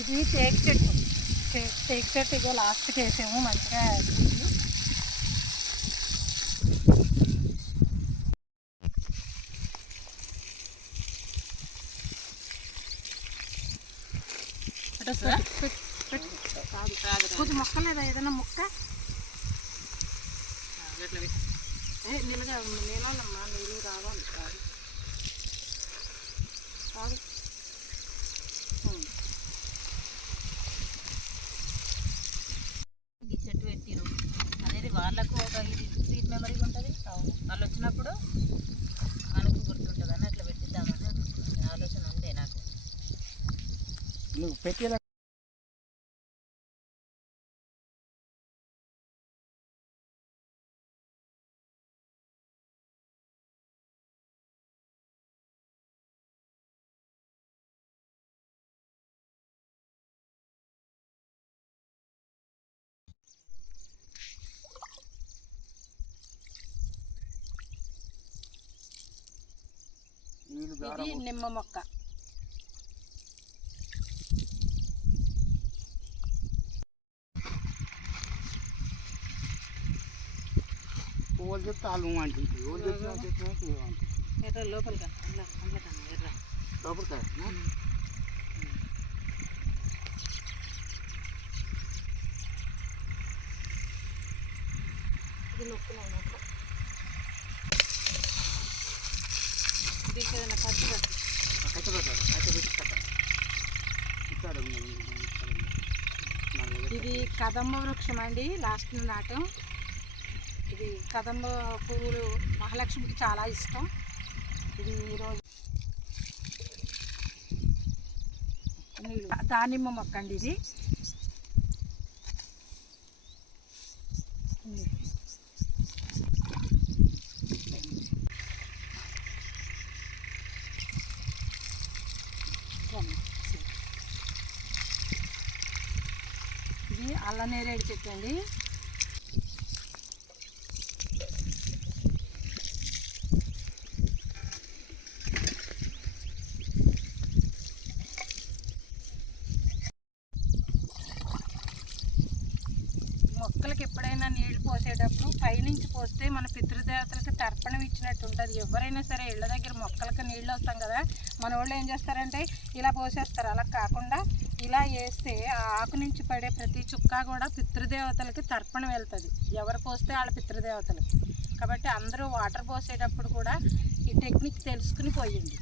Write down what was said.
ఇది టేక్ చెట్టు. టేక్ చెట్టు ఇగో లాస్ట్కి వేసాము మంచిగా. కొంచెం మొక్క లేదా ఏదైనా మొక్క నీళ్ళమ్మా, నీళ్ళు రావాలి కాదు. ఈ చెట్టు పెట్టిరు అనేది వాళ్ళకు ఒక ఇది స్వీట్ మెమరీ ఉంటుంది. వాళ్ళు వచ్చినప్పుడు మనకు గుర్తుంటుంది అని అట్లా పెట్టిద్దామని ఆలోచన ఉండే నాకు. నువ్వు పెట్టేలా ఇది నిమ్మ మొక్క. వాళ్ళు చెప్తే వాళ్ళు అంటే వాళ్ళు ఎర్ర లోపలికి ఎర్ర లోపలికి ఇది నొక్కులు అయినట్లు దీనికి ఏదైనా ఇది కదంబ వృక్షం అండి. లాస్ట్ నాటం. ఇది కదంబ పువ్వులు మహాలక్ష్మికి చాలా ఇష్టం. ఇది ఈరోజు దానిమ్మ మొక్క అండి. ఇది ఇది అల్లనేరేడు చెట్టు అండి. మొక్కలకి ఎప్పుడైనా నీళ్లు పోసేటప్పుడు పైనుంచి పోస్తే మన పితృదేవతలకి తర్పణం ఇచ్చినట్టు ఉంటుంది. ఎవరైనా సరే ఇళ్ళ దగ్గర మొక్కలకి నీళ్ళు వస్తాం కదా, మన వాళ్ళు ఏం చేస్తారంటే ఇలా పోసేస్తారు. అలా కాకుండా ఇలా వేస్తే ఆ ఆకు నుంచి పడే ప్రతి చుక్క కూడా పితృదేవతలకి తర్పణం వెళ్తుంది. ఎవరు పోస్తే వాళ్ళ పితృదేవతలకి. కాబట్టి అందరూ వాటర్ పోసేటప్పుడు కూడా ఈ టెక్నిక్ తెలుసుకుని పోయండి.